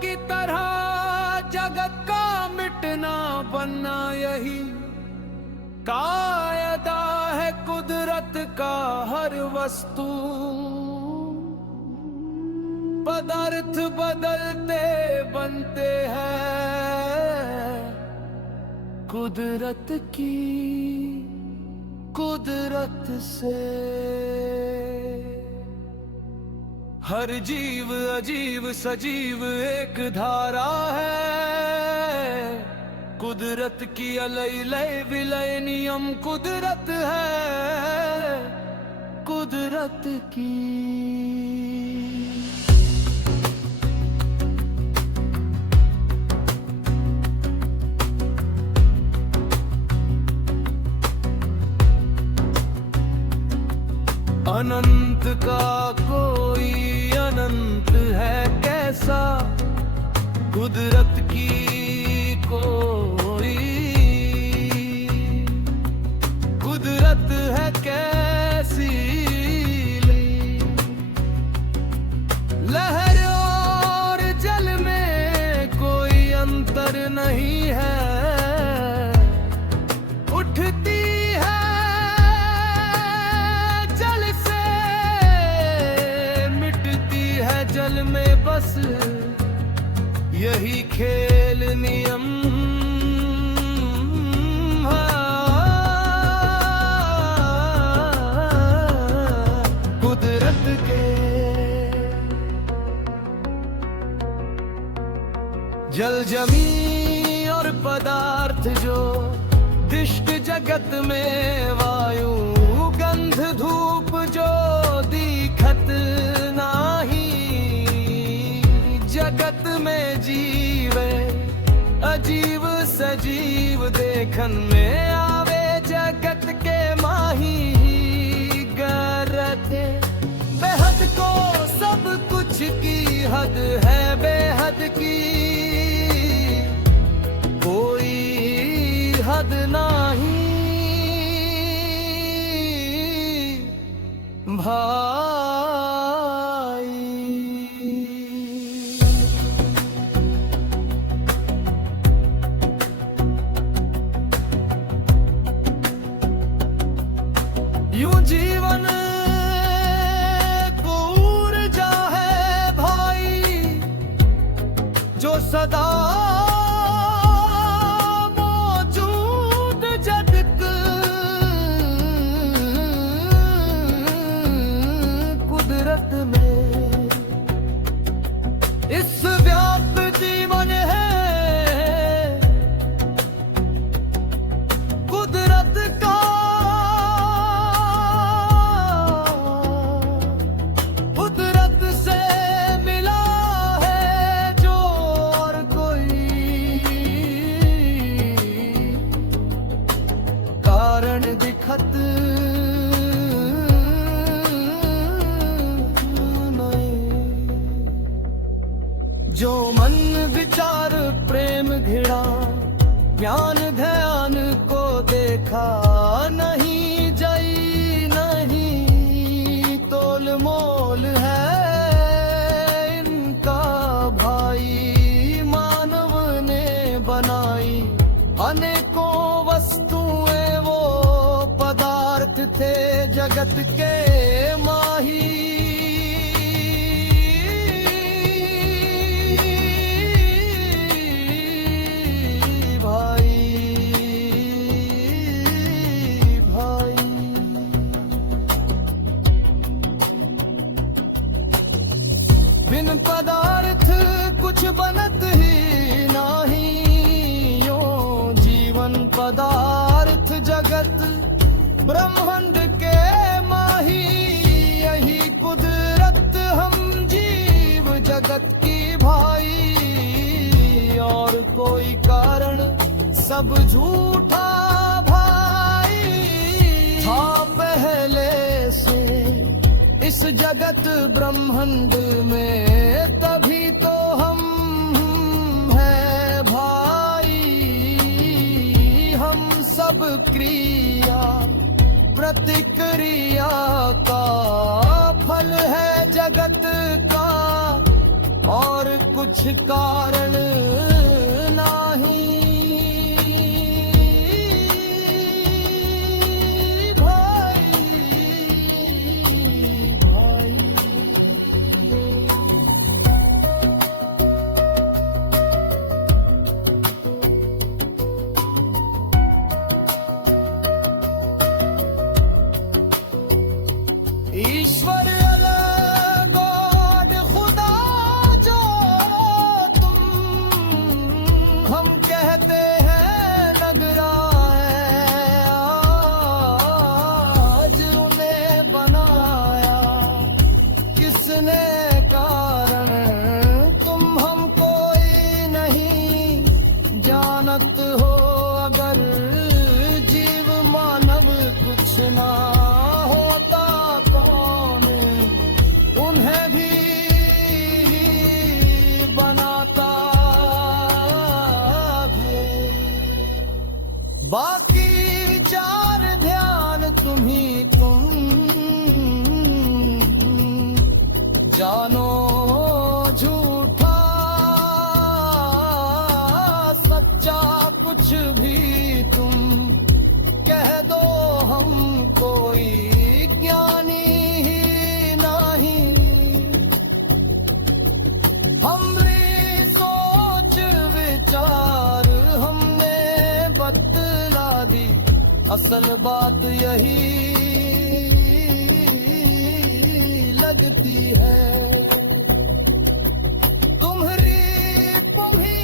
की तरह जगत का मिटना बनना यही कायदा है कुदरत का। हर वस्तु पदार्थ बदलते बनते हैं कुदरत की कुदरत से। हर जीव अजीब सजीव एक धारा है कुदरत की। अलय लय विलय नियम कुदरत है कुदरत की। अनंत का कोई अनंत है कैसा कुदरत की कोई कुदरत है कैसी। लहर और जल में कोई अंतर नहीं है। उठती जल में बस यही खेल नियम कुदरत के। जल जमी और पदार्थ जो दिष्ट जगत में वायु गंध धूप जो दिखत नाही जगत में जीवे अजीव सजीव देखन में आवे जगत के माही गरते। बेहद को सब कुछ की हद है बेहद की कोई हद नहीं भाई। यूं जीवन को ऊर्जा है भाई जो सदा मौजूद जगत कुदरत में। इस व्याप्त जीवन है कुदरत का। दिखत नहीं जो मन विचार प्रेम घृणा ज्ञान ध्यान को देखा नहीं जई नहीं तोल मोल है इनका भाई। मानव ने बनाई अनेकों वस्तुएं वो पदार्थ थे जगत के माही। भाई भाई बिन पदार्थ कुछ बनत ही नहीं यो जीवन पदार्थ जगत ब्रह्मांड के माही। यही कुदरत हम जीव जगत की भाई और कोई कारण सब झूठा भाई। था पहले से इस जगत ब्रह्मांड में तभी तो हम हैं भाई। हम सब क्रिया प्रतिक्रिया का फल है जगत का और कुछ कारण नाही भाई भाई। ईश्वर अलग गॉड खुदा जो तुम हम कहते हैं नगराए आज उन्हें बनाया किसने कारण तुम हम कोई नहीं जानत हो अगर जीव मानव कुछ ना होता कौन उन्हें भी बनाता है। बाकी चार ध्यान तुम्ही तुम जानो झूठा सच्चा कुछ भी तुम कह दो हम कोई ज्ञानी ही नहीं। हमरी सोच विचार हमने बतला दी असल बात यही लगती है। तुम्ही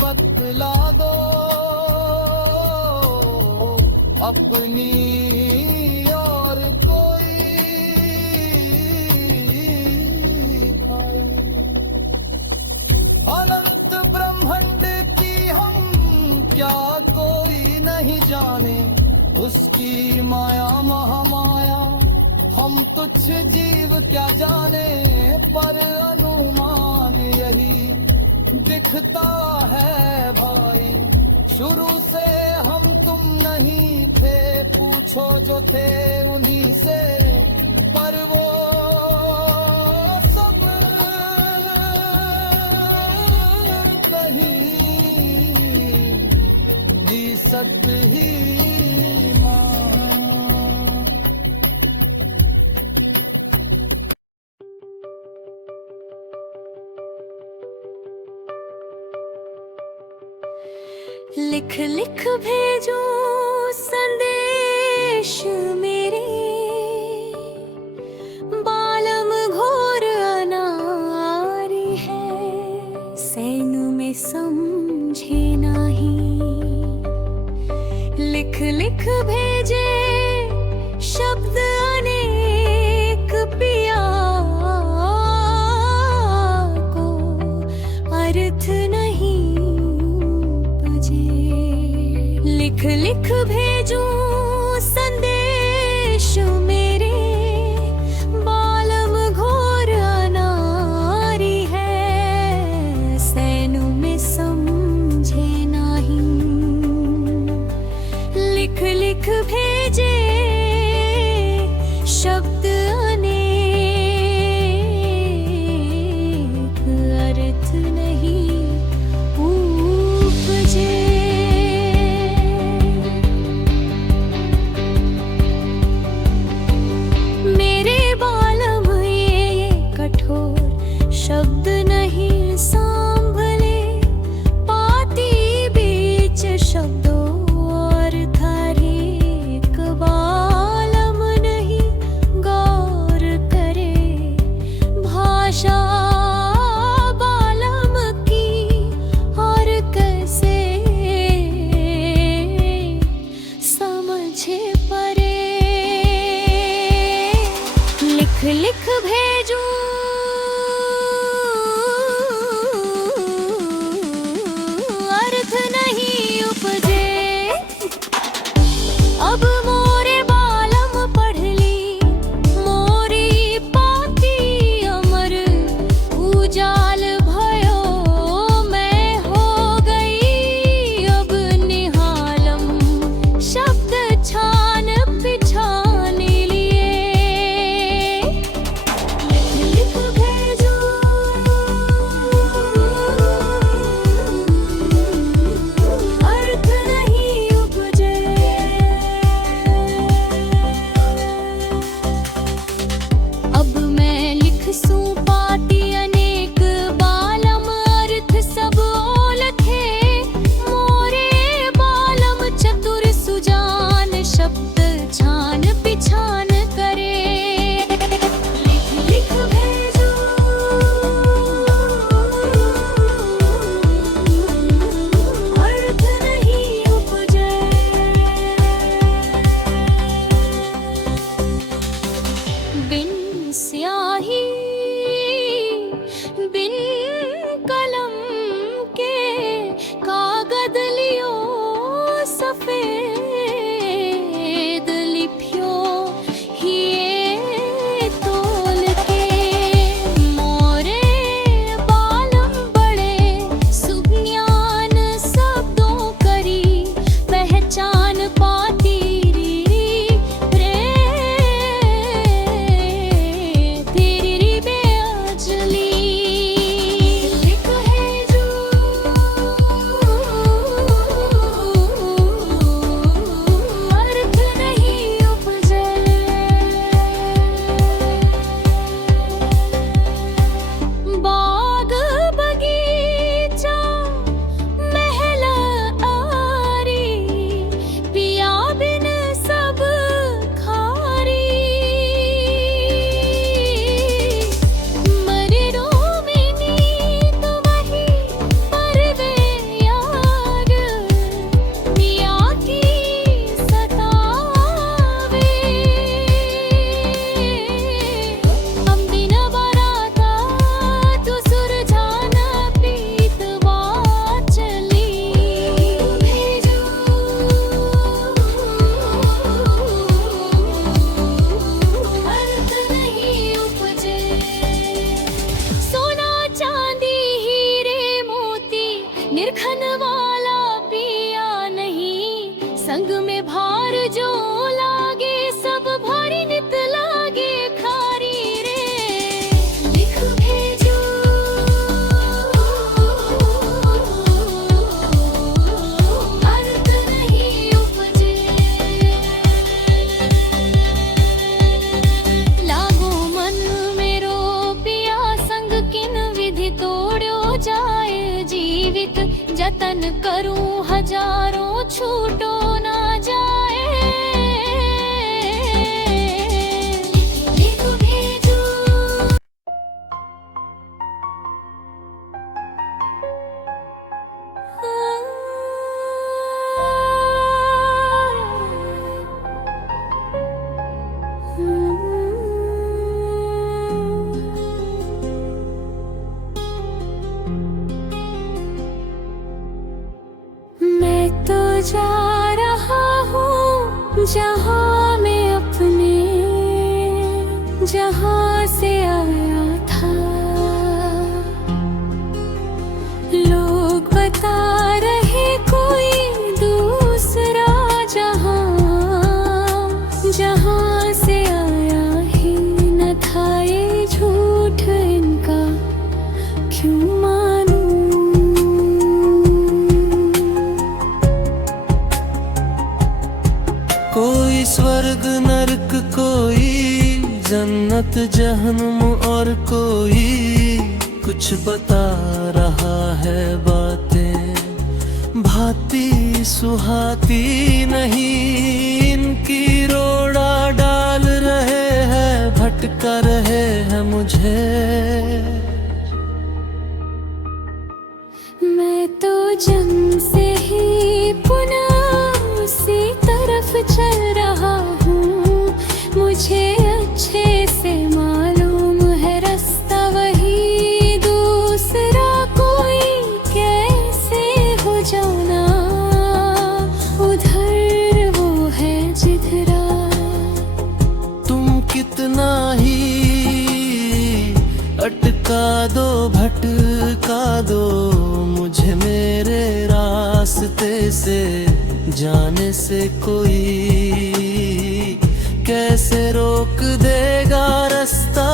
बतला दो अपनी और कोई भाई। अनंत ब्रह्मांड की हम क्या कोई नहीं जाने उसकी माया महामाया हम तुच्छ जीव क्या जाने पर अनुमान यही दिखता है भाई। शुरू से हम तुम नहीं थे पूछो जो थे उन्हीं से पर वो सब कहीं दिसत ही ना। लिख लिख भेजो संदेश मेरे बालम घोर अनारी है सैन में समझे नहीं। लिख लिख भेजे शब्द अनेक पिया को अर्थ नहीं लिख लिख भेजो संदेश मेरे बालम घोर अनारी है सैन में समझे नहीं। लिख लिख भेजे शब्द अनेक अर्थ नहीं उपजे। शब्द नहीं सांभले पाती बीच शब्दों और थारे कबालम नहीं गौर करे भाषा बालम की और कैसे समझे परे। लिख लिख भेजो अब मोरे बालम पढ़ ली मोरी पाती अमर उजाल भयो मैं हो गई अब निहालम शब्द छान पिछाने लिए। लिख लिख बिन कलम के कागद लियो सफेद लिपियों हिये तोल के मोरे बालम बड़े सुज्ञान शब्दों करी पहचान पाती री रे तेरी री बेअजली लिख है जो अर्थ नहीं उपजे बाग बगीचा महल आरी पिया बिन सब खारी मरे रोमिनी तो वही परवे यार पिया की सतावे हम बिन बराता तू सुरझाना प्रीत वाचली भेजो अर्थ नहीं उपजे सोना चांदी हीरे मोती निरखन वाला पिया नहीं संग में भार जो लागे सब भारी नित लागे खारी रे लिख भेजो अर्थ नहीं उपजे लागो मन मेरो पिया संग किन विधि तोड़ो जाए जीवित जतन करूं हजारों छूटो ना जाए लिख भेजो मैं तो जा रहा हूँ जहाँ मैं अपने जहाँ से आया था लोग बता रहे कोई दूसरा जहाँ जहाँ से आया ही न था ये झूठ इनका क्यों मानूं कोई स्वर्ग नरक कोई जन्नत जहन्नुम और कोई कुछ बता रहा है बातें भाती सुहाती नहीं इनकी रोड़ा डाल रहे हैं भटका रहे हैं मुझे मैं तो जन्म से ही पुनः उसी तरफ चल रहा हूँ मुझे अच्छे से मालूम है रास्ता वही दूसरा कोई कैसे हो जाना उधर वो है जिधरा तुम कितना ही अटका दो भटका दो मुझे मेरे रास्ते से जाने से कोई कैसे रोक देगा रास्ता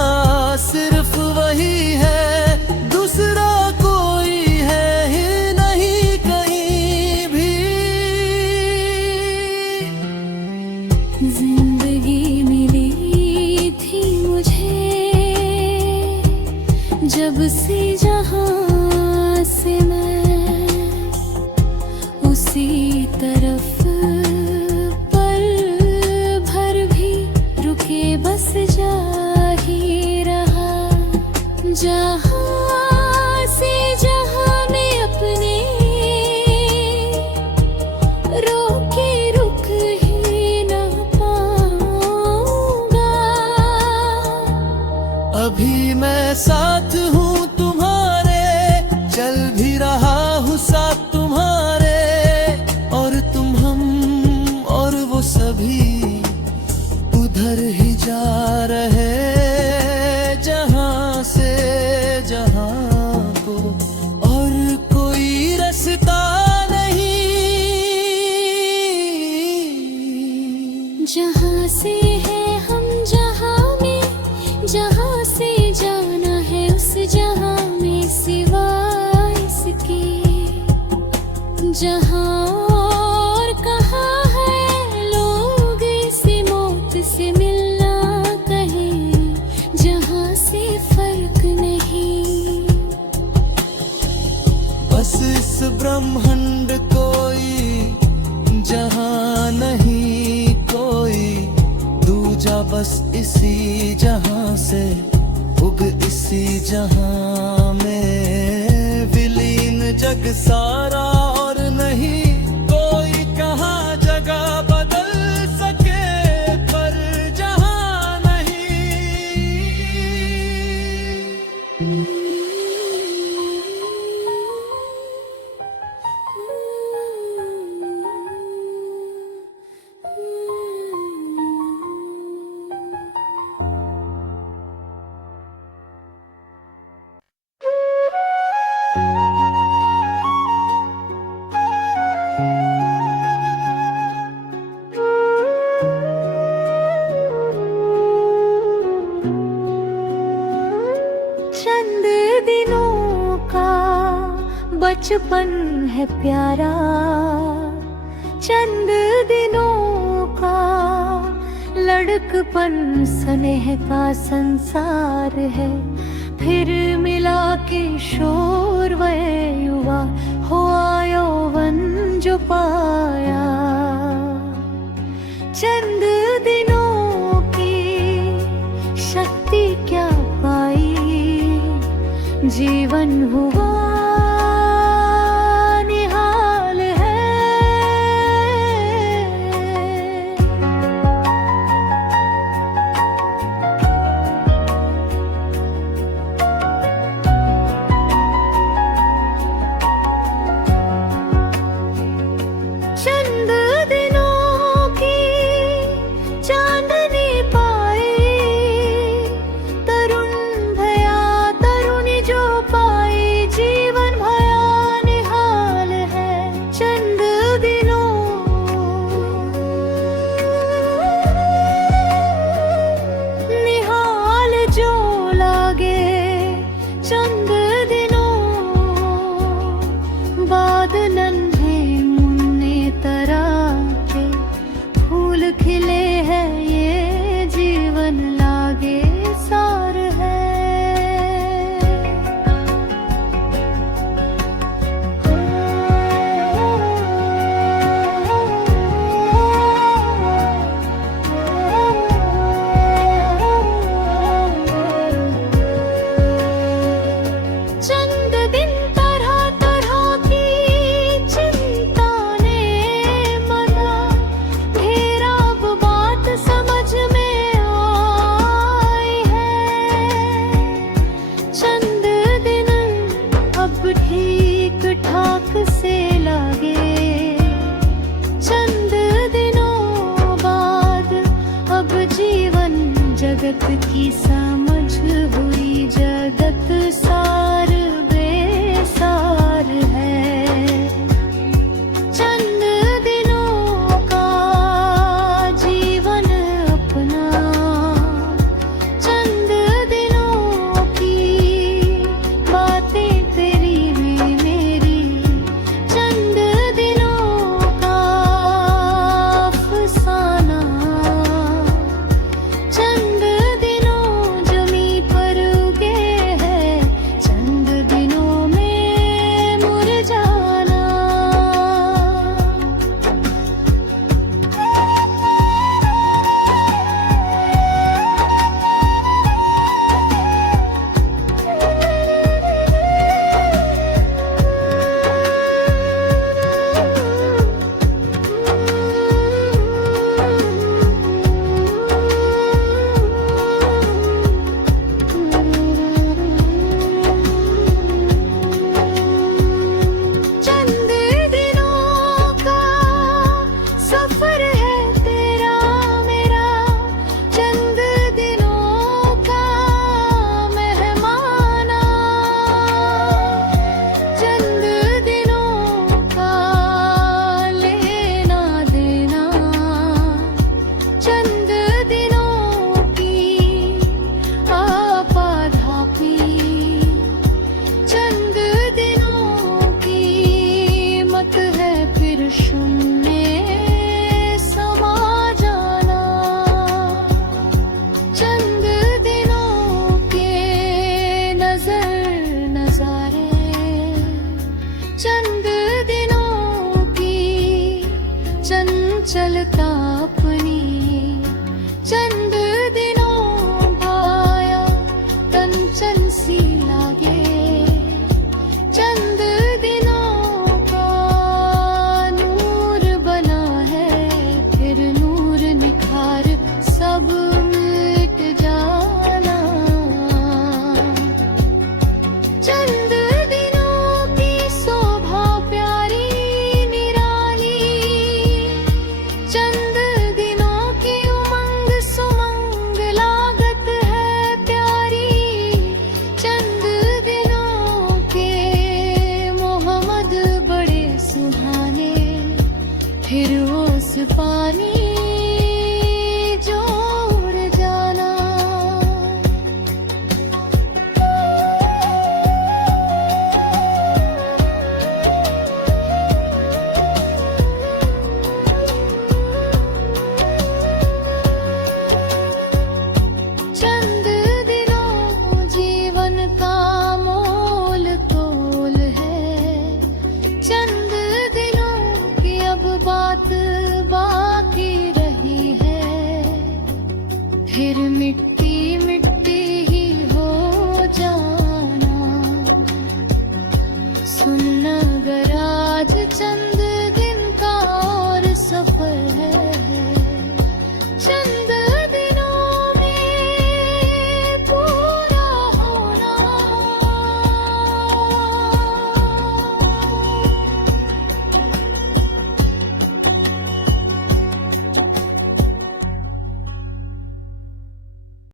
सिर्फ वही है दूसरा कोई है ही नहीं कहीं भी जिंदगी मिली थी मुझे जब से जहां से मैं उसी तरफ पल भर भी रुके बस जा ही रहा जहां से जहां मैं अपने रोके रुक ही न पाऊंगा अभी मैं साथ हूँ तुम्हारे ब्रह्मांड कोई जहां नहीं कोई दूजा, बस इसी जहां से उग इसी जहां में विलीन जग सारा, और नहीं कोई कहाँ जगह बदल सके पर जहां नहीं। चंद दिनों का बचपन है प्यारा, चंद दिनों का लड़कपन स्नेह का संसार है। फिर मिला किशोर वह युवा, हुआ यौवन जो पाया। चंद दिनों की शक्ति क्या पाई, जीवन हुआ निहाल है। चंद दिनों की चांदनी पाई, तरुण भया तरुणी जो पाई, जीवन भया निहाल है। चंद दिनों निहाल जो लागे, चंद दिनों बाद नन्हे मुन्ने तरह के फूल खिले हैं, ये जीवन लागे सार है। चंद दिन तरह तरह की चिंता ने मना, ढेर अब बात समझ में आई है। चंद दिन अब ठीक ठाक से लगे, चंद दिनों बाद अब जीवन जगत की समझ हुई, जगत सार बेसार है। चंद दिनों का जीवन अपना, चंद दिनों की बातें तेरी में मेरी, चंद दिनों का अफसाना, चंद दिनों फिर मिट